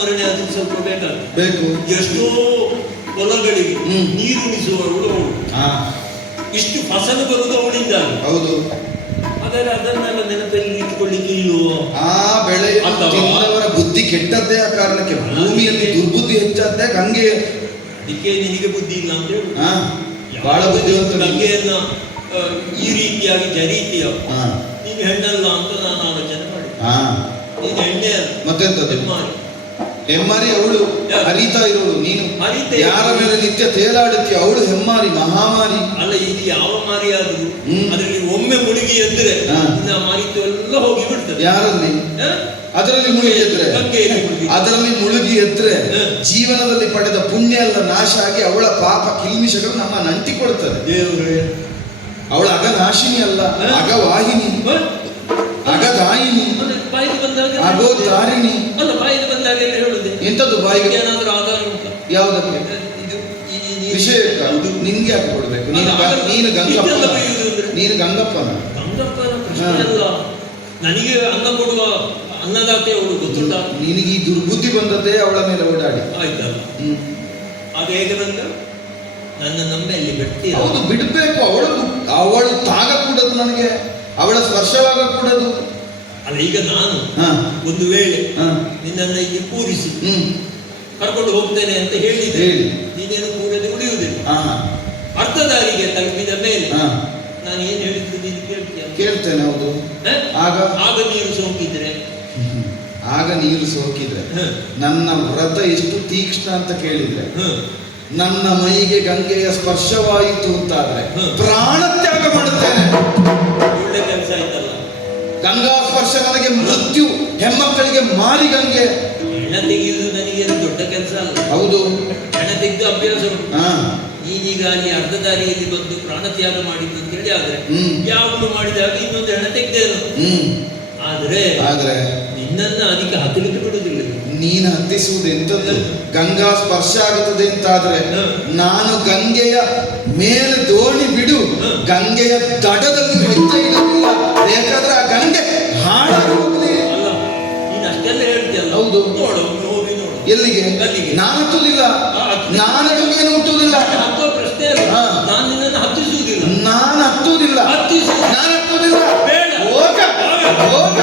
ಸ್ಮರಣೆ ಅದು ಸ್ವಲ್ಪ ಬೇಕಾಗ್ತದೆ. ಬೇಕು. ಎಷ್ಟೋ ಹೊಲಗಳಿಗೆ ನೀರು ಉಣಿಸುವವಳು ಅವಳು. ಇಷ್ಟು ಫಸಲು ಬರುವುದು ಅವಳಿಂದ. ಹೌದು. ಆದರೆ ಅದನ್ನೆಲ್ಲ ನೆನಪಲ್ಲಿ ಇಟ್ಟುಕೊಳ್ಳಿಕ್ಕೆ ಇಲ್ಲವೋ? ಆ ಬೆಳೆ ತಿನ್ನದವರ ಬುದ್ಧಿ ಕೆಟ್ಟದ್ದೇ ಆ ಕಾರಣಕ್ಕೆ. ಭೂಮಿಯಲ್ಲಿ ದುರ್ಬುದ್ಧಿ ಹೆಚ್ಚಾದ್ದೇ ಗಂಗೆ. ಅದಕ್ಕೆ ನಿನಗೆ ಬುದ್ಧಿ ಇಲ್ಲ ಅಂತ ಹೇಳು. ಬಹಳ ಬುದ್ಧಿವಂತ. ಗಂಗೆಯನ್ನ ಈ ರೀತಿಯಾಗಿ ಜರೀತಿಯ ನೀನು ಹೆಣ್ಣಲ್ಲ ಅಂತ ನಾನು ಆಲೋಚನೆ ಮಾಡಿ. ನೀನು ಹೆಣ್ಣೆ ಅಲ್ಲ, ಮತ್ತೆಂತದ್ದು? ಹೆಮ್ಮಾರಿ ಅವಳು ಹರಿತಾ ಇರೋಳು. ನೀನು ಯಾರ ಮೇಲೆ ನಿತ್ಯ ತೇಲಾಡುತ್ತೀಯ? ಅವಳು ಹೆಮ್ಮಾರಿ, ಮಹಾಮಾರಿ ಅಲ್ಲ. ಇದು ಯಾವ ಮಾರಿ ಆದ್ರೂ ಅದರಲ್ಲಿ ಒಮ್ಮೆ ಮುಳುಗಿ ಎದ್ರೆ ಮಾರಿತು ಎಲ್ಲ ಹೋಗಿ ಬಿಡ್ತದೆ. ಯಾರಲ್ಲಿ? ಅದರಲ್ಲಿ ಮುಳುಗಿ ಎದ್ರೆ, ಅದರಲ್ಲಿ ಮುಳುಗಿ ಎದ್ರೆ ಜೀವನದಲ್ಲಿ ಪಡೆದ ಪುಣ್ಯ ಎಲ್ಲ ನಾಶ ಆಗಿ ಅವಳ ಪಾಪ ಕಿಲ್ಮಿಷಗಳು ನಮ್ಮ ನಂಟಿಕೊಳ್ತದೆ. ದೇವರೇ, ಅವಳ ಅಗನಾಶಿನಿ ಅಲ್ಲ, ಅಗವಾಹಿನಿ, ಅಗದಾಯಿನಿ, ಅಗೋದಾರಿಣಿ. ಅಲ್ಲ, ಬಾಯಿಗೆ ಬಂದಾಗ ಹೇಳುದೆ. ಎಂತದ್ದು ಬಾಯಿಗೆ? ಏನಾದ್ರೂ ಆಧಾರ ಉಂಟ? ಯಾವುದಕ್ಕೆ? ವಿಷಯ ನಿನ್ಗೆ ಯಾಕೆ ಕೊಡ್ಬೇಕು? ನೀನು ಗಂಗಪ್ಪ, ನೀನು ಗಂಗಪ್ಪನ. ಗಂಗಪ್ಪನ ಪ್ರಶ್ನೆ ಅಲ್ಲ, ನನಗೆ ಅನ್ನ ಕೊಡುವ ಅನ್ನದಾತೆ ಅವಳು, ಗೊತ್ತುಂಟ? ನಿನಗೆ ಈ ದುರ್ಬುದ್ಧಿ ಬಂದದ್ದೇ ಅವಳ ಮೇಲೆ ಓಡಾಡಿ. ಆಯ್ತಲ್ಲ, ಆಗ ಹೇಗೆ ಬಂದ? ನನ್ನ ನಮ್ಮೆಲ್ಲಿ ಗಟ್ಟಿ. ಹೌದು, ಬಿಡ್ಬೇಕು. ಅವಳು ತಾಗಕೂಡದು, ನನಗೆ ಅವಳ ಸ್ಪರ್ಶವಾಗಕೂಡದು. ಅಲ್ಲ, ಈಗ ನಾನು ಒಂದು ವೇಳೆ ನಿನ್ನನ್ನು ಇಲ್ಲಿ ಕೂರಿಸಿ ಕರ್ಕೊಂಡು ಹೋಗ್ತೇನೆ ಅಂತ ಹೇಳಿದೆ, ನೀನೇನು ಕೂರದೆ ಉಳಿಯುವುದಿಲ್ಲ. ಅರ್ಧ ದಾರಿಗೆ ತಲುಪಿದ ಮೇಲೆ ನಾನು ಏನು ಹೇಳಿದ್ದು ನೀನು ಕೇಳ್ತೇನೆ. ಹೌದು. ಆಗ ನೀರು ಸೋಕಿದ್ರೆ, ನನ್ನ ವ್ರತ ಎಷ್ಟು ತೀಕ್ಷ್ಣ ಅಂತ ಕೇಳಿದ್ರೆ, ನನ್ನ ಮೈಗೆ ಗಂಗೆಯ ಸ್ಪರ್ಶವಾಯಿತು ಅಂತಾದ್ರೆ ಪ್ರಾಣ ತ್ಯಾಗ ಮಾಡುತ್ತೇನೆ. ಒಳ್ಳೆ ಕೆಲಸ ಆಯ್ತಲ್ಲ. ಗಂಗಾ ಸ್ಪರ್ಶ ನನಗೆ ಮೃತ್ಯು, ಹೆಣ್ಮಕ್ಕಳಿಗೆ ಮಾರಿ ಗಂಗೆ. ಹೆಣ ತೆಗೆಯುವುದು ನನಗೆ ದೊಡ್ಡ ಕೆಲಸ ಅಲ್ಲ. ಹೌದು, ಹೆಣ ತೆಗೆದು ಅಭ್ಯಾಸ ಉಂಟು. ನೀನೀಗ ಅಲ್ಲಿ ಅರ್ಧ ದಾರಿಯಲ್ಲಿ ಬಂದು ಪ್ರಾಣ ತ್ಯಾಗ ಮಾಡಿದ್ದು ಅಂತ ಹೇಳಿ ಆದ್ರೆ ಯಾವುದು ಮಾಡಿದಾಗ ಇನ್ನೊಂದು ಹೆಣ ತೆಗೆದೇನು. ಆದ್ರೆ ನಿನ್ನನ್ನು ಅದಕ್ಕೆ ಹತ್ತಲಿಕ್ಕೆ ಬಿಡುವುದಿಲ್ಲ. ನೀನು ಹತ್ತಿಸುವುದು ಎಂತದ್ದು? ಗಂಗಾ ಸ್ಪರ್ಶ ಆಗುತ್ತದೆ ಅಂತಾದ್ರೆ ನಾನು ಗಂಗೆಯ ಮೇಲೆ ದೋಣಿ ಬಿಡು, ಗಂಗೆಯ ದಡದಲ್ಲಿ ಹೆಜ್ಜೆ ಇಡಲಿಲ್ಲ. ಬೇಕಾದ್ರೆ ಆ ಗಂಗೆ ಹಾಳಾಗುವುದೇ. ಅಲ್ಲ, ನೀನು ಅಷ್ಟೆಲ್ಲ ಹೇಳ್ತೀಯಲ್ಲ. ಹೌದು, ನೋಡು, ಹೋಗಿ ನೋಡು. ಎಲ್ಲಿಗೆ? ನಾನು ಹತ್ತುವುದಿಲ್ಲ, ನಾನು ಗಂಗೆಯನ್ನು ಹುಟ್ಟುವುದಿಲ್ಲ. ಹತ್ತುವ ಪ್ರಶ್ನೆ ಅಲ್ಲ, ನಾನು ನಿನ್ನನ್ನು ಹತ್ತಿಸುವುದಿಲ್ಲ. ನಾನು ಹತ್ತುವುದಿಲ್ಲ, ನಾನು ಹತ್ತುವುದಿಲ್ಲ. ಬೇಡ, ಹೋಗ ಹೋಗ.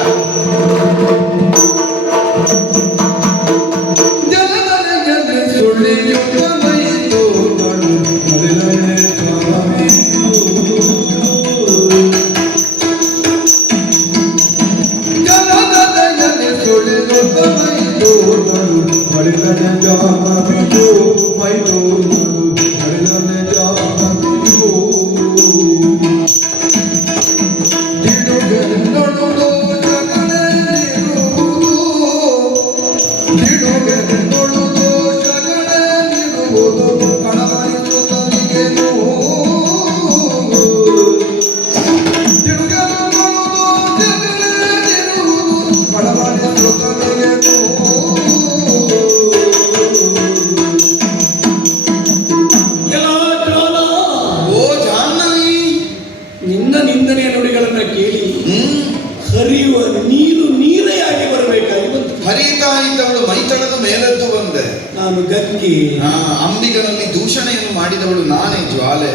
ಅಂಬಿಗನಲ್ಲಿ ದೂಷಣೆಯನ್ನು ಮಾಡಿದವಳು ನಾನೇ, ಜ್ವಾಲೆ.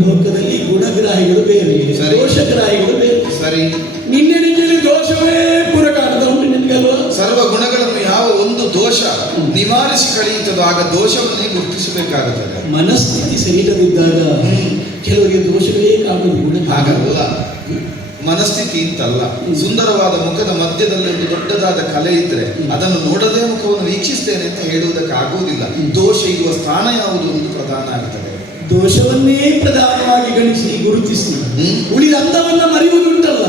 ಲೋಕದಲ್ಲಿ ಗುಣಗ್ರಾಹಿಗಳು ಬೇರೆ, ದೋಷಗ್ರಾಹಿಗಳು ಬೇರೆ. ಸರಿ, ನಿನ್ನೆಡೆಯಲ್ಲಿ ದೋಷವೇ ಪುರ ಕಾಣದ ಉಂಟು ನಿನ್ಗಲ್ವಾ? ಸರ್ವ ಗುಣಗಳನ್ನು ಯಾವ ಒಂದು ದೋಷ ನಿವಾರಿಸಿ ಕಳೆಯುತ್ತದೋ ಆಗ ದೋಷವನ್ನೇ ಗುರುತಿಸಬೇಕಾಗುತ್ತದೆ. ಮನಸ್ಥಿತಿ ಸರಿಯಿಲ್ಲದಿದ್ದಾಗ ಕೆಲವರಿಗೆ ದೋಷಗಳೇ ಕಾಣುವುದು. ಹಾಗಲ್ಲ, ಮನಸ್ಥಿತಿ ಅಂತಲ್ಲ. ಸುಂದರವಾದ ಮುಖದ ಮಧ್ಯದಲ್ಲಿ ಒಂದು ದೊಡ್ಡದಾದ ಕಲೆ ಇದ್ರೆ ಅದನ್ನು ನೋಡದೇ ಮುಖವನ್ನು ವೀಕ್ಷಿಸ್ತೇನೆ ಅಂತ ಹೇಳುವುದಕ್ಕೆ ಆಗುವುದಿಲ್ಲ. ದೋಷ ಇರುವ ಸ್ಥಾನ ಯಾವುದು ಒಂದು ಪ್ರಧಾನ ಆಗ್ತದೆ. ದೋಷವನ್ನೇ ಪ್ರಧಾನವಾಗಿ ಗಣಿಸಿ ಗುರುತಿಸಿ ಉಳಿದ ಅಂದವನ್ನ ಮರೆಯುವುದುಂಟಲ್ಲ,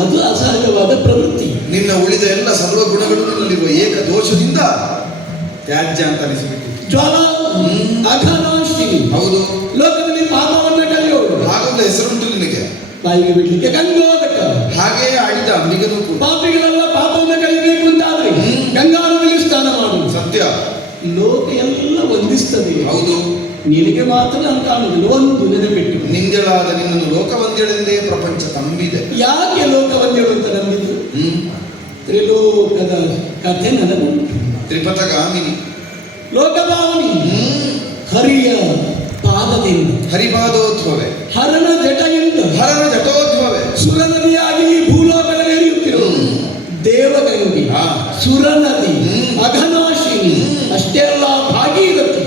ಅದು ಅಸಹಜವಾದ ಪ್ರವೃತ್ತಿ. ನಿನ್ನ ಉಳಿದ ಎಲ್ಲ ಸರ್ವ ಗುಣಗಳಿರುವ ಏಕ ದೋಷದಿಂದ ತ್ಯಾಜ್ಯ ಅಂತ ಅನಿಸಬೇಕು. ಜ್ವಾಲ ಅಘನಾಶಿನಿ. ಹೌದು, ಲೋಕದಲ್ಲಿ ಪಾಪವನ್ನ ಕಲಿಯೋರು. ಹಾಗೊಂದು ಹೆಸರುಂಟು ನಿನಗೆ, ಬಾಯಿಗೆ ಬಿಡ್ಲಿಕ್ಕೆ ಗಂಗೋದಕ. ಹಾಗೆಯೇ ಆಡಿದ ಅಂಬಿಗನು ಪಾಪಿಗಳೆಲ್ಲ ಪಾಪವನ್ನು ಕಲಿಬೇಕು ಅಂತಾದ್ರೆ ಗಂಗಾನದಿಗೆ ಸ್ನಾನ ಮಾಡುದು ಸತ್ಯ. ಲೋಕ ಎಲ್ಲ ವಂದಿಸ್ತದೆ. ಹೌದು, ನಿನಗೆ ಮಾತ್ರ ನಾನು ಕಾಣುವುದಿಲ್ಲ. ಒಂದು ನೆನಪಿಟ್ಟು, ನಿಂದೆಳಾದ ನಿನ್ನನ್ನು ಲೋಕವಂದ್ಯಳೆಂದೇ ಪ್ರಪಂಚ ನಂಬಿದೆ. ಯಾಕೆ ಲೋಕವಂದ್ಯಳು ಅಂತ ನಂಬಿದ್ದು? ತ್ರಿಲೋಕದ ಕಥೆ ನನಗುಂಟು. ತ್ರಿಪಥಗಾಮಿನಿ ಲೋಕಭಾವನಿ ಹರಿಯ ಪಾದದಿಂದ ಹರಿಪಾದೋದ್ಭವೆ ಹರನ ಜಟದಿಂದ ಹರನ ಜಟೋದ್ಭವೆ ಸುರನದಿಯಾಗಿ ಭೂಲೋಕದಲ್ಲಿ ಹರಿಯುತ್ತಿರುವ ದೇವಗಂಗೆ ಸುರನದಿ ಅಘನಾಶಿನಿ ಅಷ್ಟೇ ಅಲ್ಲ ಭಾಗೀರಥಿ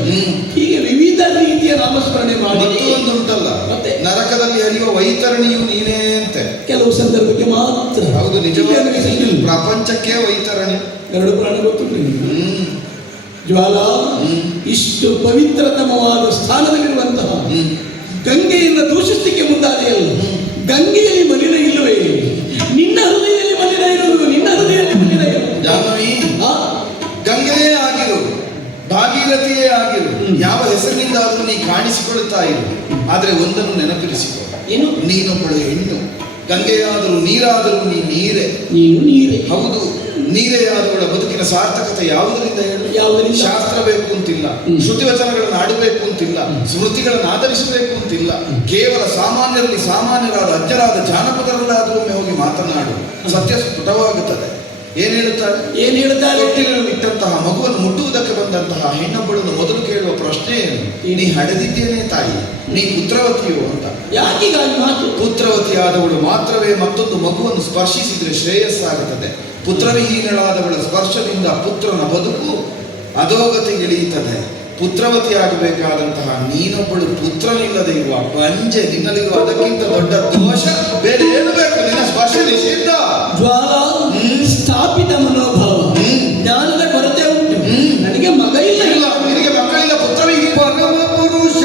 ಹೀಗೆ ವಿವಿಧ ರೀತಿಯ ನಾಮಸ್ಮರಣೆ ಮಾಡಿ ಒಂದು ಉಂಟಲ್ಲ ಮತ್ತೆ ನರಕದಲ್ಲಿ ಹರಿಯುವ ವೈತರಣಿಯು ನೀನೇ ಅಂತೆ ಕೆಲವು ಸಂದರ್ಭಕ್ಕೆ ಮಾತ್ರ. ಹೌದು, ನಿಜವಾಗಿ ಪ್ರಪಂಚಕ್ಕೆ ವೈತರಣಿ. ಎರಡು ಪ್ರಾಣ ಗೊತ್ತು ಜ್ವಾಲ ಇಷ್ಟು ಪವಿತ್ರತಮವಾದ ಸ್ಥಾನದಲ್ಲಿರುವಂತಹ ಗಂಗೆಯನ್ನು ದೂಷಿಸಲಿಕ್ಕೆ ಮುಂದಾದೆಯಲ್ಲ, ಗಂಗೆಯಲ್ಲಿ ಮಲಿನ ಇಲ್ಲವೇ? ನಿನ್ನ ಹೃದಯದಲ್ಲಿ ಮಲಿನ ಇರುವುದು, ನಿನ್ನ ಹೃದಯದಲ್ಲಿ ಮಲಿನ ಇರುವುದು. ಜಾಹ್ನವಿ, ಗಂಗೆಯೇ ಆಗಿರು, ಭಾಗೀರಥಿಯೇ ಆಗಿರು, ಯಾವ ಹೆಸರಿನಿಂದಾದರೂ ನೀ ಕಾಣಿಸಿಕೊಳ್ಳುತ್ತಾ ಇರು. ಆದ್ರೆ ಒಂದನ್ನು ನೆನಪಿರಿಸಿಕೊ, ಏನು? ನೀನೊಬ್ಬಳು ಹೆಣ್ಣು. ಗಂಗೆಯಾದರೂ ನೀರಾದರೂ ನೀ ನೀರೇ. ನೀನು ನೀರೇ. ಹೌದು, ನೀರೇ ಆದವಳ ಬದುಕಿನ ಸಾರ್ಥಕತೆ ಯಾವುದರಿಂದ ಹೇಳು? ಯಾವುದರಿಂದ? ಶಾಸ್ತ್ರ ಬೇಕು ಅಂತಿಲ್ಲ, ಶ್ರುತಿ ವಚನಗಳನ್ನು ಆಡಬೇಕು ಅಂತಿಲ್ಲ, ಸ್ಮೃತಿಗಳನ್ನು ಆಧರಿಸಬೇಕು ಅಂತಿಲ್ಲ. ಕೇವಲ ಸಾಮಾನ್ಯರಲ್ಲಿ ಸಾಮಾನ್ಯರಾದ ಅಜ್ಜರಾದ ಜಾನಪದರಲ್ಲಾದರೂ ಹೋಗಿ ಮಾತನಾಡು, ಸತ್ಯ ಸ್ಫುಟವಾಗುತ್ತದೆ. ಏನ್ ಹೇಳುತ್ತಾರೆ? ತೊಟ್ಟಿಲನ್ನು ಇಟ್ಟಂತಹ ಮಗುವನ್ನು ಮುಟ್ಟುವುದಕ್ಕೆ ಬಂದಂತಹ ಹೆಣ್ಣೊಬ್ಬಳನ್ನು ಮೊದಲು ಕೇಳುವ ಪ್ರಶ್ನೆ ಏನು? ನೀ ಹಡೆದಿದ್ದೇನೆ ತಾಯಿ, ನೀ ಪುತ್ರವತಿಯೋ ಅಂತ. ಯಾಕೀಗಾಗಿ ಮಾತು? ಪುತ್ರವತಿ ಆದವಳು ಮಾತ್ರವೇ ಮತ್ತೊಂದು ಮಗುವನ್ನು ಸ್ಪರ್ಶಿಸಿದ್ರೆ ಶ್ರೇಯಸ್ಸಾಗುತ್ತದೆ. ಪುತ್ರವಿಹೀನಳಾದವಳ ಸ್ಪರ್ಶದಿಂದ ಪುತ್ರನ ಬದುಕು ಅಧೋಗತಿಗಿಳಿಯುತ್ತದೆ. ಪುತ್ರವತಿ ಆಗಬೇಕಾದಂತಹ ನೀನೊಬ್ಬಳು ಪುತ್ರನಿಲ್ಲದೆ ಇರುವ ಬಂಜೆ, ನಿನ್ನಲ್ಲಿರುವ ಅದಕ್ಕಿಂತ ದೊಡ್ಡ ದೋಷ ಬೇರೆ ಏನು ಬೇಕು? ನಿನ್ನ ಸ್ಪರ್ಶ ನಿಷಿದ್ಧ. ಜ್ವಾಲ ಸ್ಥಾಪಿತ ಮನೋಭಾವ, ಜ್ಞಾನದ ಕೊರತೆ ಉಂಟು. ನನಗೆ ಮಗ ಇಲ್ಲ, ನಿನಗೆ ಮಕ್ಕಳಿಲ್ಲ, ಪುತ್ರವಿಹೀನ. ಪರಮ ಪುರುಷ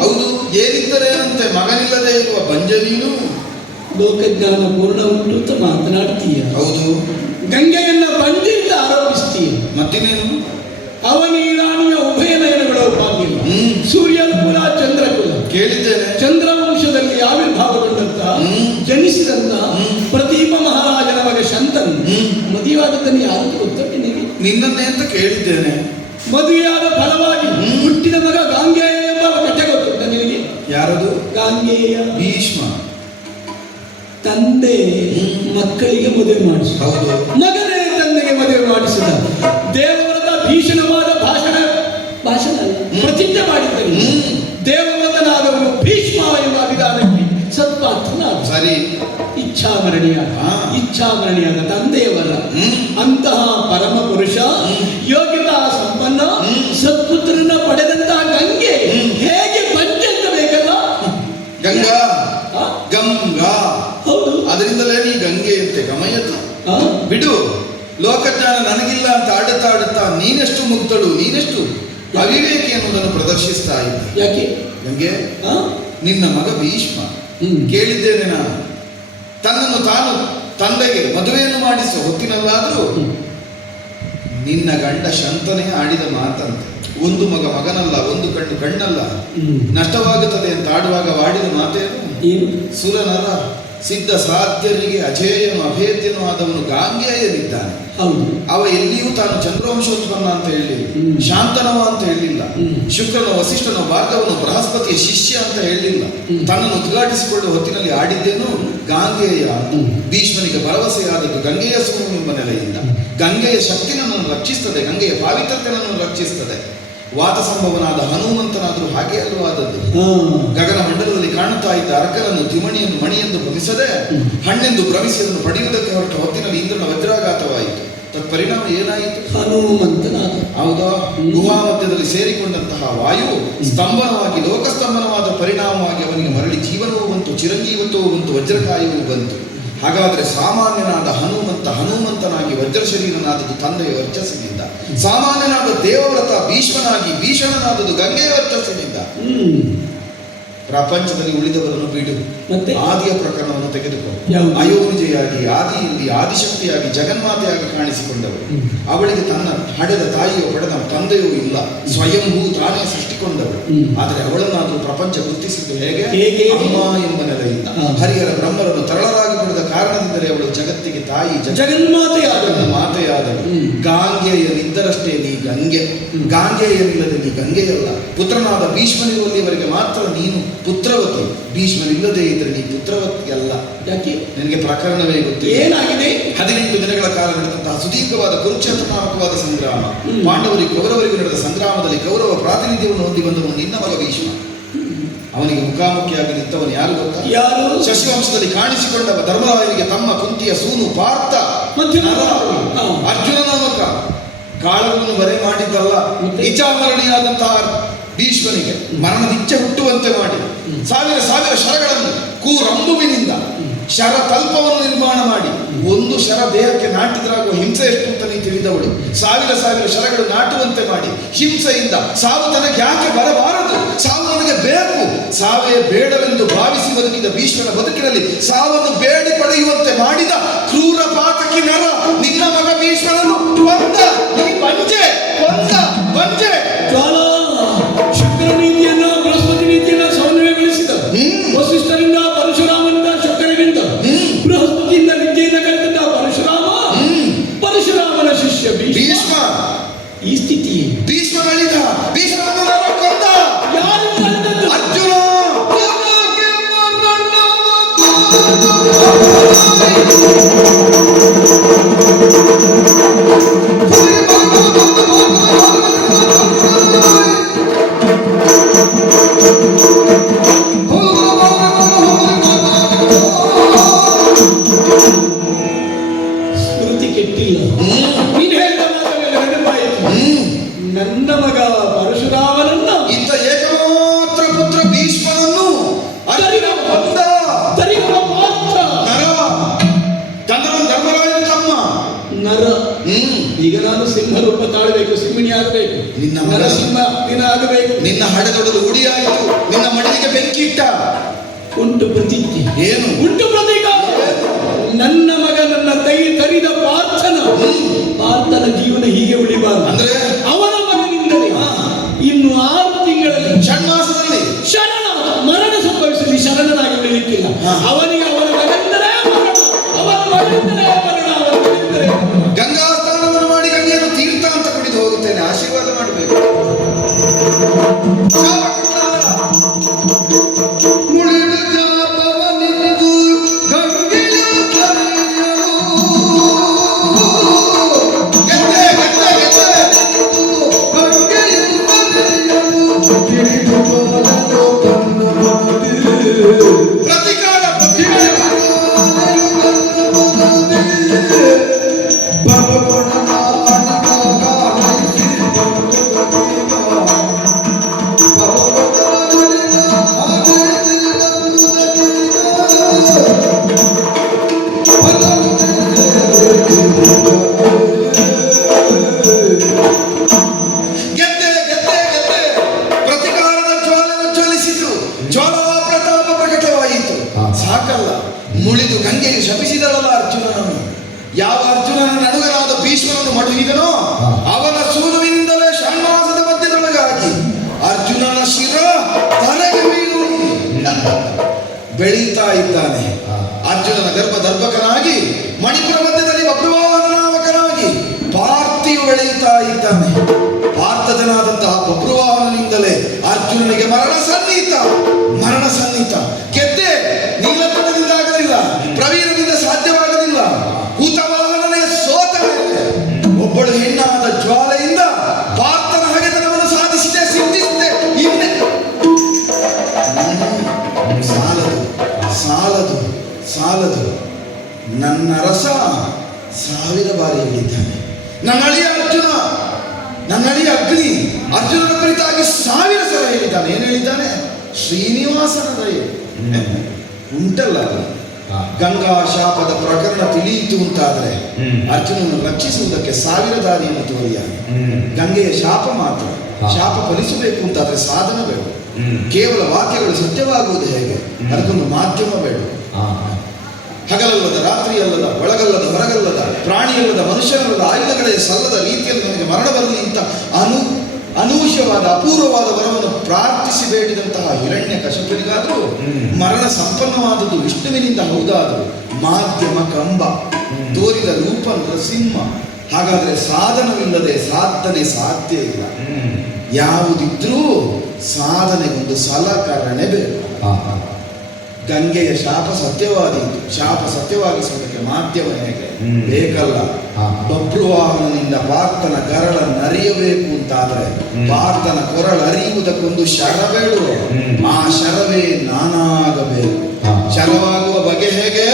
ಹೌದು, ಏನಿದ್ದರೇನಂತೆ ಮಗನಿಲ್ಲದೆ ಇರುವ ಬಂಜೆ ನೀನು. ಲೋಕಜ್ಞಾನ ಪೂರ್ಣ ಉಂಟು ಅಂತ ಮಾತನಾಡ್ತೀಯ. ಹೌದು, ಗಂಗೆಯನ್ನ ಬಂಜೆಯಿಂದ ಆರೋಪಿಸ್ತೀಯ. ಮತ್ತಿನೇನು? ಅವನೀರಾಣಿಯ ಉಭಯ ನಯನಗಳ ಉಪಾಧಿಲ್ಲ. ಸೂರ್ಯಕುಲ ಚಂದ್ರಕುಲ ಕೇಳಿದ್ದೇನೆ. ಚಂದ್ರವಂಶದಲ್ಲಿ ಆವಿರ್ಭಾವಗೊಂಡಂತ ಜನಿಸಿದಂತ ಪ್ರದೀಪ ಮಹಾರಾಜನ ಮಗ ಶಂತನ್ ಮದುವೆಯಾದದ್ದನ್ನು ಯಾರು ಗೊತ್ತ ನಿನಗೆ? ನಿನ್ನನ್ನೇ ಅಂತ ಕೇಳಿದ್ದೇನೆ. ಮದುವೆಯಾದ ಫಲವಾಗಿ ಹುಟ್ಟಿದ ಮಗ ಗಾಂಗೇಯ ಎಂಬ ಕಥೆ ಗೊತ್ತುಂಟ ನಿನಗೆ? ಯಾರದು? ಗಾಂಗೇಯ ಭೀಷ್ಮ. ತಂದೆ ಮಕ್ಕಳಿಗೆ ಮದುವೆ ಮಾಡಿಸಿದ. ಹೌದು, ಮಗನೇ ತಂದೆಗೆ ಮದುವೆ ಮಾಡಿಸಿದ. ದೇವವ್ರತ ಭೀಷಣವಾದ ಭಾಷಣ ಪ್ರತಿಜ್ಞೆ ಮಾಡಿದ್ದರು. ದೇವವ್ರತನಾದವನು ಭೀಷ್ಮ ಎಂಬ ವಿಧಾನಕ್ಕೆ ಸತ್ಪಾರ್ಥನಾದ. ಸರಿ, ಇಚ್ಛಾಮರಣಿಯಾದ ತಂದೆಯವರ ಅಂತಹ ಪರಮ ಪುರುಷ, ಯೋಗ್ಯತಾ ಸಂಪನ್ನ ಸತ್ಪುತ್ರನ ಪಡೆದಂತಹ ಗಂಗೆ ಹೇಗೆ ಬಂಜೆಂತ ಬೇಕಲ್ಲ? ಗಂಗಾ ಗಂಗಾ. ಹೌದು, ಅದರಿಂದಲೇ ನೀ ಗಂಗೆ ಅಂತೆ ಗಮಯತು. ಬಿಡು, ಲೋಕಜ್ಞಾನ ನನಗಿಲ್ಲ ಅಂತ ಆಡುತ್ತಾ ನೀನೆಷ್ಟು ಮುಗ್ಧಳು, ನೀನೆಷ್ಟು ಅವಿವೇಕಿ ಅನ್ನೋದನ್ನು ಪ್ರದರ್ಶಿಸ್ತಾ ಇದ್ದ. ಯಾಕೆ? ಗಂಗೆ, ನಿನ್ನ ಮಗ ಭೀಷ್ಮ ಕೇಳಿದ್ದೇನೆ ನಾನು. ತನ್ನನ್ನು ತಾನು ತಂದೆಗೆ ಮದುವೆಯನ್ನು ಮಾಡಿಸುವ ಹೊತ್ತಿನಲ್ಲಾದರೂ ನಿನ್ನ ಗಂಡ ಶಂತನೇ ಆಡಿದ ಮಾತಂತೆ. ಒಂದು ಮಗ ಮಗನಲ್ಲ, ಒಂದು ಕಣ್ಣು ಕಣ್ಣಲ್ಲ, ನಷ್ಟವಾಗುತ್ತದೆ ಅಂತ ಆಡುವಾಗ ಆಡಿದ ಮಾತೇನು? ಸುರನರ ಸಿದ್ಧ ಸಾಧ್ಯರಿಗೆ ಅಜೇಯನು ಅಭೇದ್ಯನು ಆದವನು ಗಾಂಗೇಯನಿದ್ದಾನೆ. ಹೌದು. ಅವ ಎಲ್ಲಿಯೂ ತಾನು ಚಂದ್ರವಂಶೋತ್ಪನ್ನ ಅಂತ ಹೇಳಿಲ್ಲ, ಶಾಂತನವ ಅಂತ ಹೇಳಿಲ್ಲ, ಶುಕ್ರನ ವಸಿಷ್ಠನ ಭಾರ್ಗವನು ಬೃಹಸ್ಪತಿಯ ಶಿಷ್ಯ ಅಂತ ಹೇಳಿಲ್ಲ. ತನ್ನನ್ನು ಉದ್ಘಾಟಿಸಿಕೊಳ್ಳುವ ಹೊತ್ತಿನಲ್ಲಿ ಆಡಿದ್ದೇನು ಗಾಂಗೇಯ. ಭೀಷ್ಮನಿಗೆ ಭರವಸೆಯಾದದ್ದು ಗಂಗೆಯ ಸೂನು ಎಂಬ ನೆಲೆಯಿಂದ. ಗಂಗೆಯ ಶಕ್ತಿ ನನ್ನನ್ನು ರಕ್ಷಿಸ್ತದೆ, ಗಂಗೆಯ ಪಾವಿತ್ರತೆ ನನ್ನನ್ನು ರಕ್ಷಿಸ್ತದೆ. ವಾತ ಸಂಭವನಾದ ಹನುಮಂತನಾದರೂ ಹಾಗೆ ಅಲ್ಲವಾದದ್ದು. ಗಗನ ಮಂಡಲದಲ್ಲಿ ಕಾಣುತ್ತಾ ಇದ್ದ ಅರ್ಕನನ್ನು ದ್ವಿಮಣಿಯನ್ನು ಮಣಿಯೆಂದು ಭ್ರಮಿಸದೆ ಹಣ್ಣೆಂದು ಭ್ರಮಿಸಿ ಅದನ್ನು ಪಡೆಯುವುದಕ್ಕೆ ಹೊರಟ ಹೊತ್ತಿನಲ್ಲಿ ಇಂದ್ರನ ವಜ್ರಾಘಾತವಾಯಿತು. ತತ್ಪರಿಣಾಮ ಏನಾಯಿತು? ಹನುಮಂತನಾದ. ಹೌದಾ? ಗುಹಾ ಮಧ್ಯದಲ್ಲಿ ಸೇರಿಕೊಂಡಂತಹ ವಾಯು ಸ್ತಂಭನವಾಗಿ ಲೋಕಸ್ತಂಭನವಾದ ಪರಿಣಾಮವಾಗಿ ಅವನಿಗೆ ಮರಳಿ ಜೀವನವೂ ಬಂತು, ಚಿರಂಜೀವತ್ವವೂ ಬಂತು, ವಜ್ರಕಾಯವೂ ಬಂತು. ಹಾಗಾದರೆ ಸಾಮಾನ್ಯನಾದ ಹನುಮಂತನಾಗಿ ವಜ್ರ ಶರೀರನಾದದ್ದು ತಂದೆಯ ವರ್ಚಸ್ಸಿನಿಂದ, ಸಾಮಾನ್ಯನಾದ ದೇವವ್ರತ ಭೀಷ್ಮನಾಗಿ ಭೀಷಣನಾದದ್ದು ಗಂಗೆಯ ವರ್ಚಸ್ಸಿನಿಂದ. ಪ್ರಪಂಚದಲ್ಲಿ ಉಳಿದವರನ್ನು ಬಿಡು, ಮತ್ತೆ ಆದಿಯ ಪ್ರಕರಣವನ್ನು ತೆಗೆದುಕೋ. ಅಯೋನಿಜೆಯಾಗಿ ಆದಿಯಲ್ಲಿ ಆದಿಶಕ್ತಿಯಾಗಿ ಜಗನ್ಮಾತೆಯಾಗಿ ಕಾಣಿಸಿಕೊಂಡವಳು. ಅವಳಿಗೆ ತನ್ನ ಹಡೆದ ತಾಯಿಯೋ ಪಡೆದ ತಂದೆಯೂ ಇಲ್ಲ, ಸ್ವಯಂಭೂ ತಾನೇ ಸೃಷ್ಟಿಕೊಂಡವಳು. ಆದರೆ ಅವಳನ್ನಾದರೂ ಪ್ರಪಂಚ ಗುರುತಿಸಿದ್ದು ಹೇಗೆ? ಅಮ್ಮ ಎಂಬ ನೆಲೆಯಿಂದ. ಹರಿಹರ ಬ್ರಹ್ಮರನ್ನು ತರಳರಾಗಿ ಪಡೆದ ಕಾರಣದಿಂದಲೇ ಅವಳು ಜಗತ್ತಿಗೆ ತಾಯಿ, ಮಾತೆಯಾದಳು. ಗಾಂಗೆಯನಿದ್ದರಷ್ಟೇ ನೀ ಗಂಗೆ, ಗಾಂಗೆಯನಿಲ್ಲದೆ ನೀ ಗಂಗೆಯಲ್ಲ. ಪುತ್ರನಾದ ಭೀಷ್ಮನಿರುವಲ್ಲಿವರೆಗೆ ಮಾತ್ರ ನೀನು ಪುತ್ರವತಿ, ಭೀಷ್ಮನಿಲ್ಲದೆ ಇದ್ರೆ ನೀ ಪುತ್ರವತಿ ಅಲ್ಲ. ಯಾಕೆ? ನನಗೆ ಪ್ರಕರಣವೇ ಗೊತ್ತು. ಏನಾಗಿದೆ? 18 ದಿನಗಳ ಕಾಲ ನಡೆದಂತಹ ಸುದೀರ್ಘವಾದ ಕುರುಕ್ಷೇತ್ರ ನಾಮಕವಾದ ಸಂಗ್ರಾಮ. ಪಾಂಡವರಿಗೆ ಕೌರವರಿಗೂ ನಡೆದ ಸಂಗ್ರಾಮದಲ್ಲಿ ಕೌರವ ಪ್ರಾತಿನಿಧ್ಯವನ್ನು ಹೊಂದಿ ಬಂದವನು ನಿನ್ನ ಮಗ ಭೀಷ್ಮ. ಅವನಿಗೆ ಮುಖಾಮುಖಿಯಾಗಿ ನಿಂತವನು ಯಾರು ಗೊತ್ತಾ? ಯಾರು? ಶಶಿವಂಶದಲ್ಲಿ ಕಾಣಿಸಿಕೊಂಡವ ಧರ್ಮರಾಯನಿಗೆ ತಮ್ಮ ಕುಂತಿಯ ಸೂನು ಪಾರ್ಥ, ಅರ್ಜುನನ ಮುಖ. ಕಾಳವನ್ನು ಬರೆ ಮಾಡಿದ್ದಲ್ಲ, ಇಚ್ಛಾಮರಣಿಯಾದಂತಹ ಭೀಷ್ಮನಿಗೆ ಮರಣದ ಇಚ್ಛೆ ಹುಟ್ಟುವಂತೆ ಮಾಡಿ ಸಾವಿರ ಶರಗಳನ್ನು ಕೂರಂಬುವಿನಿಂದ ಶರ ತಲ್ಪವನ್ನು ನಿರ್ಮಾಣ ಮಾಡಿ ಒಂದು ಶರ ದೇಹಕ್ಕೆ ನಾಟಿದ್ರಾಗುವ ಹಿಂಸೆ ಎಷ್ಟು ಅಂತ ನೀ ತಿಳಿದವಳು. ಸಾವಿರ ಶರಗಳು ನಾಟುವಂತೆ ಮಾಡಿ ಹಿಂಸೆಯಿಂದ ಸಾವು ತನಗೆ ಯಾಕೆ ಬರಬಾರದು, ಸಾವು ನನಗೆ ಬೇಕು, ಸಾವೇ ಬೇಡವೆಂದು ಭಾವಿಸಿ ಬದುಕಿದ ಭೀಷ್ಮನ ಬದುಕಿನಲ್ಲಿ ಸಾವನ್ನು ಬೇಡಿ ಪಡೆಯುವಂತೆ ಮಾಡಿದ ಕ್ರೂರ ಪಾತಕಿ ನರ ನಿನ್ನ ಮಗ ಭೀಷ್ಮನನ್ನು ಕೊಂದ. ನೀ ಬಂಜೆ ಶುಕ್ರ ನೀತಿಯನ್ನ ಬೃಹಸ್ಪತಿ ನೀತಿಯನ್ನ ಸಮನ್ವಯಗೊಳಿಸಿದ. ವಸಿಷ್ಠರಿಂದ ಪರಶುರಾಮನಿಂದ ಶುಕ್ರನಿಂದ ಬೃಹಸ್ಪತಿಯಿಂದ ವಿದ್ಯೆಯಿಂದ ಕಲಿತ ಪರಶುರಾಮನ ಶಿಷ್ಯ ಭೀಷ್ಮ. ಈ ಸ್ಥಿತಿ ಭೀಷ್ಮನಿಂದ ಭೀಷ್ಮನನ್ನು ಕೊಂದ. ಯಾರು ಕಲಿತದ್ದು? ಅರ್ಜುನ. ಸ್ಮೃತಿ ಕೆಟ್ಟಿಲ್ಲ. ನೀನು ಹೇಳಿದ ಮಾತುಗಳು ನೆನಪಾಯಿತು. ನನ್ನ ಮಗ ಪರಶುರಾಮನನ್ನ ಇಂಥ ಏಕಮಾತ್ರ ಪುತ್ರ ಭೀಷ್ಮನನ್ನು ಕೊಂದ. ಧರ್ಮರಾಯನ ತಮ್ಮ ನರ. ಈಗ ನಾನು ಸಿಂಹ ರೂಪ ತಾಳಬೇಕು, ಸಿಂಹಿಣಿ ಆಗಬೇಕು, ನಿನ್ನ ನರಸಿಂಹ ದಿನ ಆಗಬೇಕು. ನಿನ್ನ ಹಡೆದೊಡಲು ಉಡಿಯಾಯಿತು, ನಿನ್ನ ಮಡಿಲಿಗೆ ಬೆಂಕಿ ಇಟ್ಟ. ಉಂಟು ಪ್ರತಿಜ್ಞೆ. ಏನು ಉಂಟು ಪ್ರತೀಕ? ನನ್ನ ಮಗ ನನ್ನ ತರಿದ ಪಾರ್ಥನ ಜೀವನ ಹೀಗೆ ಉಳಿಬಾರದು. ಅಂದ್ರೆ ಅವನ ಮಗನಿಂದಲೇ ಇನ್ನು 6 ತಿಂಗಳಲ್ಲಿ ಷಣ್ಮಾಸದಲ್ಲಿ ಮರಣ ಸಂಭವಿಸಲಿ, ಶರಣನಾಗಿ ಉಳಿಲಿಕ್ಕಿಲ್ಲ. ಅವನಿಗೆ ಅವನ ಮಗನಿಂದಲೇ ಮರಣ, ಅವನ ಮಗನಿಂದಲೇ ಮರಣ, ಅವನ ಮಗನಿಂದಲೇ ಗಂಗಾ ಸ್ನಾನವನ್ನು ಮಾಡಿ ಗಂಗೆಯನ್ನು ತೀರ್ಥ ಅಂತ ಕುಡಿದು ಹೋಗುತ್ತೇನೆ. ಆಶೀರ್ವಾದ ಮಾಡಬೇಕು. ಮುಳಿದು ಗಂಗೆಯು ಶಪಿಸಿದಳಲ್ಲ ಅರ್ಜುನನನ್ನು. ಯಾವ ಅರ್ಜುನನ ನಡುಗನಾದ ಭೀಷ್ಮನನ್ನು ಮಡುಗಿದನೋ ಅವನ ಸೂನುವಿನಿಂದಲೇ ಷಣ್ಮಾಸದ ಮಧ್ಯದೊಳಗಾಗಿ ಅರ್ಜುನನ ಶಿರ ತಲೆಗೆ ಬೀಳು ಬೆಳೀತಾ ಇದ್ದಾನೆ. ಮಾಡ್ತಾನೆ. ಪಾರ್ಥಜನಾದಂತಹ ಬಭ್ರುವಾಹನನಿಂದಲೇ ಅರ್ಜುನನಿಗೆ ಮರಣ ಸನ್ನಿಹಿತ. ಗೆದ್ದೆ ನೀಲತ್ವದಿಂದ ಆಗಲಿಲ್ಲ, ಪ್ರವೀರನಿಂದ ಸಾಧ್ಯವಾಗಲಿಲ್ಲ. ಹುತವಾಹನನೇ ಸೋತ ಮೇಲೆ ಒಬ್ಬಳು ಹೆಣ್ಣಾದ ಜ್ವಾಲೆಯಿಂದ ಪಾರ್ಥನ ಹಗೆತನವನ್ನು ಸಿದ್ಧಿಸಿದೆ. ಇನ್ನೇ ಸಾಲದು. ನನ್ನ ರಸ 1000 ಬಾರಿ ಹೇಳಿದ್ದಾನೆ. ನನ್ನ ಅಳಿಯ ಅರ್ಜುನ, ನನ್ನ ಅಳಿಯ ಅಗ್ನಿ ಅರ್ಜುನನ ಕುರಿತಾಗಿ 1000 ಸಲ ಹೇಳಿದ್ದಾನೆ. ಏನು ಹೇಳಿದ್ದಾನೆ? ಶ್ರೀನಿವಾಸನ ದಯೆ ಉಂಟಲ್ಲ. ಗಂಗಾ ಶಾಪದ ಪ್ರಕರಣ ತಿಳಿಯಿತು ಅಂತಾದ್ರೆ ಅರ್ಜುನನ್ನು ರಕ್ಷಿಸುವುದಕ್ಕೆ 1000 ದಾರಿಯನ್ನು ತೋರಿಯ. ಗಂಗೆಯ ಶಾಪ ಮಾತ್ರ. ಶಾಪ ಫಲಿಸಬೇಕು ಅಂತಾದ್ರೆ ಸಾಧನ ಬೇಡ. ಕೇವಲ ವಾಕ್ಯಗಳು ಸತ್ಯವಾಗುವುದು ಹೇಗೆ? ಅದಕ್ಕೊಂದು ಮಾಧ್ಯಮ ಬೇಡ. ಹಗಲಲ್ಲದ, ರಾತ್ರಿಯಲ್ಲದ, ಒಳಗಲ್ಲದ, ಹೊರಗಲ್ಲದ, ಪ್ರಾಣಿಯಲ್ಲದ, ಮನುಷ್ಯನಲ್ಲದ, ಆಯುಧಗಳೇ ಸಲ್ಲದ ರೀತಿಯಲ್ಲಿ ನನಗೆ ಮರಣ ಬರಲಿ ಅಂತ ಅನೂಹ್ಯವಾದ ಅಪೂರ್ವವಾದ ವರವನ್ನು ಪ್ರಾರ್ಥಿಸಿ ಬೇಡಿದಂತಹ ಹಿರಣ್ಯ ಕಶ್ಯಪನಿಗಾದರೂ ಮರಣ ಸಂಪನ್ನವಾದದ್ದು ವಿಷ್ಣುವಿನಿಂದ ಹೌದಾದರೂ ಮಾಧ್ಯಮ ಕಂಬ, ತೋರಿದ ರೂಪ ನರಸಿಂಹ. ಹಾಗಾದ್ರೆ ಸಾಧನವಿಲ್ಲದೆ ಸಾಧನೆ ಸಾಧ್ಯ ಇಲ್ಲ. ಯಾವುದಿದ್ರೂ ಸಾಧನೆಗೊಂದು ಸಲಕರಣೆ ಬೇಕು. ಗಂಗೆಯ ಶಾಪ ಸತ್ಯವಾದೀತು. ಶಾಪ ಸತ್ಯವಾಗಿಸುವುದಕ್ಕೆ ಮಾಧ್ಯಮ ಹೇಗೆ? ಬೇಕಲ್ಲ. ಬಭ್ರುವಾಹನನಿಂದ ಪಾರ್ಥನ ಕರಳ ನರಿಯಬೇಕು ಅಂತಾದ್ರೆ ಪಾರ್ಥನ ಕೊರಳರಿಯುವುದಕ್ಕೊಂದು ಶರ ಬೇಡ. ಆ ಶರವೇ ನಾನಾಗಬೇಕು. ಶರವಾಗುವ ಬಗೆ ಹೇಗೆ?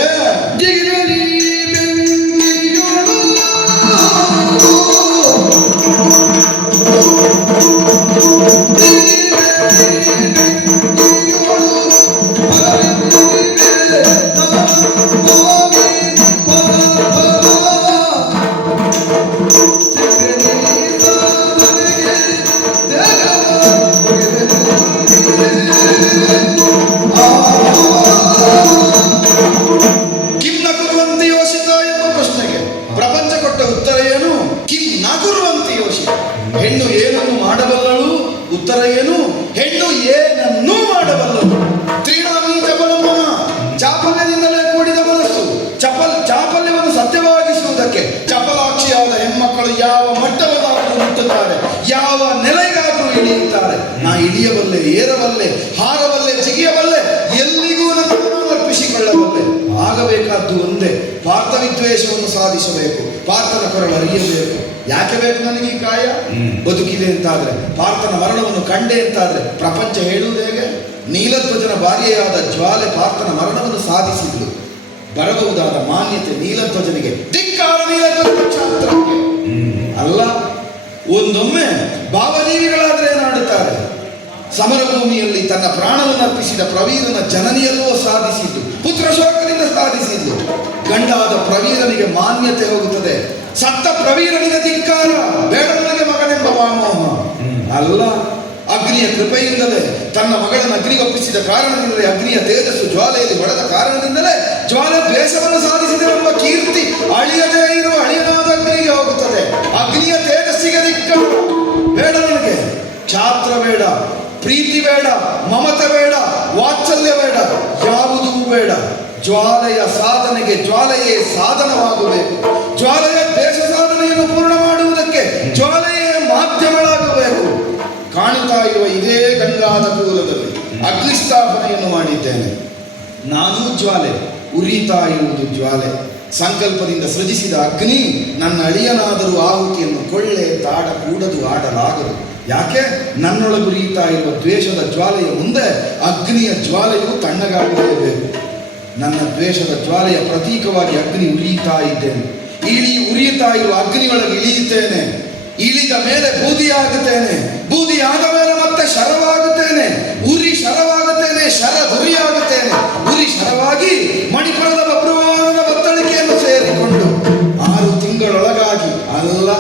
ಹೆಣ್ಣು ಏನನ್ನು ಮಾಡಬಲ್ಲಳು? ಉತ್ತರ ಏನು? ಹೆಣ್ಣು ಏನನ್ನೂ ಮಾಡಬಲ್ಲಳು. ತ್ರೀಣಾಮಿ ಚಪಲಮ್ಮನ, ಚಾಪಲ್ಯದಿಂದಲೇ ಕೂಡಿದ ಮನಸ್ಸು. ಚಾಪಲ್ಯವನ್ನು ಸತ್ಯವಾಗಿಸುವುದಕ್ಕೆ ಚಪಲಾಕ್ಷಿಯಾದ ಹೆಣ್ಮಕ್ಕಳು ಯಾವ ಮಟ್ಟವನ್ನಾದರೂ ಮುಟ್ಟುತ್ತಾರೆ, ಯಾವ ನೆಲೆಗಾದರೂ ಇಳಿಯುತ್ತಾರೆ. ನಾ ಇಳಿಯಬಲ್ಲೆ, ಏರಬಲ್ಲೆ, ಹಾರಬಲ್ಲೆ, ಜಿಗಿಯಬಲ್ಲೆ, ಎಲ್ಲಿಗೂ ನನ್ನನ್ನು ಅರ್ಪಿಸಿಕೊಳ್ಳಬಲ್ಲೆ. ಆಗಬೇಕಾದ್ದು ಒಂದೇ, ಪಾರ್ಥ ವಿದ್ವೇಷವನ್ನು ಸಾಧಿಸಬೇಕು, ಪಾರ್ಥನ ಕೊರಳು ಅರಿಯಬೇಕು. ಯಾಕೆ ಬೇಕು ನನಗೆ ಈ ಕಾಯ? ಬದುಕಿದೆ ಅಂತಾದ್ರೆ, ಪಾರ್ಥನ ಮರಣವನ್ನು ಕಂಡೆ ಅಂತಾದ್ರೆ ಪ್ರಪಂಚ ಹೇಳುವುದು ಹೇಗೆ? ನೀಲಧ್ವಜನ ಭಾರ್ಯೆಯಾದ ಜ್ವಾಲೆ ಪಾರ್ಥನ ಮರಣವನ್ನು ಸಾಧಿಸಿದ್ಲು. ಬರಬಹುದಾದ ಮಾನ್ಯತೆ ನೀಲಧ್ವಜನಿಗೆ. ಧಿಕ್ಕಾರ ನೀಲಧ್ವಜನ ಕ್ಷಾತ್ರಕ್ಕೆ ಅಲ್ಲ. ಒಂದೊಮ್ಮೆ ಭಾವಜೀವಿಗಳಾದ್ರೆ ಏನಾಡುತ್ತಾರೆ? ಸಮರಭೂಮಿಯಲ್ಲಿ ತನ್ನ ಪ್ರಾಣವನ್ನು ಅರ್ಪಿಸಿದ ಪ್ರವೀರನ ಜನನಿಯಲ್ಲೋ ಸಾಧಿಸಿದ್ದು, ಪುತ್ರ ಶೋಕದಿಂದ ಸಾಧಿಸಿದ್ದು. ಗಂಡಾದ ಪ್ರವೀರನಿಗೆ ಮಾನ್ಯತೆ ಹೋಗುತ್ತದೆ, ಸತ್ತ ಪ್ರವೀರನಿಗೆ ಧಿಕ್ಕಾರ. ಬೇಡ ನನಗೆ ಮಗನೆಂಬ ವ್ಯಾಮೋಹ ಅಲ್ಲ. ಅಗ್ನಿಯ ಕೃಪೆಯಿಂದಲೇ ತನ್ನ ಮಗಳನ್ನು ಅಗ್ನಿಗೊಪ್ಪಿಸಿದ ಕಾರಣದಿಂದಲೇ, ಅಗ್ನಿಯ ತೇಜಸ್ಸು ಜ್ವಾಲೆಯಲ್ಲಿ ಹೊಡೆದ ಕಾರಣದಿಂದಲೇ ಜ್ವಾಲೆ ದ್ವೇಷವನ್ನು ಸಾಧಿಸಿದೆಂಬ ಕೀರ್ತಿ ಅಳಿಯದೇ ಇರುವ ಅಳಿಯನಾದ ಅಗ್ನಿಗೆ ಹೋಗುತ್ತದೆ. ಅಗ್ನಿಯ ತೇಜಸ್ಸಿಗೆ ಧಿಕ್ಕಾರ. ಬೇಡ ನನಗೆ ಕ್ಷಾತ್ರ ಬೇಡ, ಪ್ರೀತಿ ಬೇಡ, ಮಮತೆ ಬೇಡ, ವಾತ್ಸಲ್ಯ ಬೇಡ, ಯಾವುದೂ ಬೇಡ. ಜ್ವಾಲೆಯ ಸಾಧನೆಗೆ ಜ್ವಾಲೆಯೇ ಸಾಧನವಾಗಬೇಕು. ಜ್ವಾಲೆಯ ದೇಶ ಸಾಧನೆಯನ್ನು ಪೂರ್ಣ ಮಾಡುವುದಕ್ಕೆ ಜ್ವಾಲೆಯೇ ಮಾಧ್ಯಮಗಳಾಗಬೇಕು. ಕಾಣುತ್ತಾ ಇರುವ ಇದೇ ಗಂಗಾದ ಕೂಲದಲ್ಲಿ ಅಗ್ನಿಸ್ಥಾಪನೆಯನ್ನು ಮಾಡಿದ್ದೇನೆ. ನಾನು ಜ್ವಾಲೆ, ಉರಿತಾ ಇರುವುದು ಜ್ವಾಲೆ. ಸಂಕಲ್ಪದಿಂದ ಸೃಜಿಸಿದ ಅಗ್ನಿ ನನ್ನ ಅಳಿಯನಾದರೂ ಆಹುತಿಯನ್ನು ಕೊಳ್ಳೆ ತಾಡ ಕೂಡದು, ಆಡಲಾಗದು. ಯಾಕೆ? ನನ್ನೊಳಗುರಿಯುತ್ತಾ ಇರುವ ದ್ವೇಷದ ಜ್ವಾಲೆಯ ಮುಂದೆ ಅಗ್ನಿಯ ಜ್ವಾಲೆಯು ತಣ್ಣಗಾಗಲೇಬೇಕು. ನನ್ನ ದ್ವೇಷದ ಜ್ವಾಲೆಯ ಪ್ರತೀಕವಾಗಿ ಅಗ್ನಿ ಉರಿಯುತ್ತಾ ಇದ್ದೇನೆ. ಉರಿಯುತ್ತಾ ಇರುವ ಅಗ್ನಿಯೊಳಗೆ ಇಳಿಯುತ್ತೇನೆ. ಇಳಿದ ಮೇಲೆ ಬೂದಿಯಾಗುತ್ತೇನೆ. ಬೂದಿಯಾದ ಮೇಲೆ ಮತ್ತೆ ಶರವಾಗುತ್ತೇನೆ. ಉರಿ ಶರವಾಗುತ್ತೇನೆ, ಶರ ಗುರಿಯಾಗುತ್ತೇನೆ. ಉರಿ ಶರವಾಗಿ ಮಣಿಪುರದ ಬಭ್ರುವಾಹನನ ಬತ್ತಳಿಕೆಯನ್ನು ಸೇರಿಕೊಂಡು 6 ತಿಂಗಳೊಳಗಾಗಿ ಅಲ್ಲ,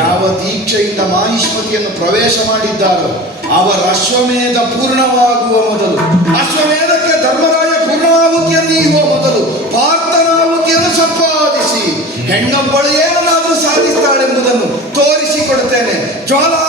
ಯಾವ ದೀಕ್ಷೆಯಿಂದ ಮಾಹಿಷ್ಮತಿಯನ್ನು ಪ್ರವೇಶ ಮಾಡಿದ್ದಾರೋ ಅವರ ಅಶ್ವಮೇಧ ಪೂರ್ಣವಾಗುವ ಮೊದಲು, ಅಶ್ವಮೇಧಕ್ಕೆ ಧರ್ಮರಾಯ ಪೂರ್ಣಾಹುತಿಯನ್ನು ನೀಡುವ ಮೊದಲು ಪಾರ್ಥನಾಹುತಿಯನ್ನು ಸಂಪಾದಿಸಿ ಹೆಣ್ಣೊಬ್ಬಳು ಏನನ್ನಾದರೂ ಸಾಧಿಸ್ತಾಳೆಂಬುದನ್ನು ತೋರಿಸಿಕೊಡುತ್ತೇನೆ. ಜ್ವಾಲಾ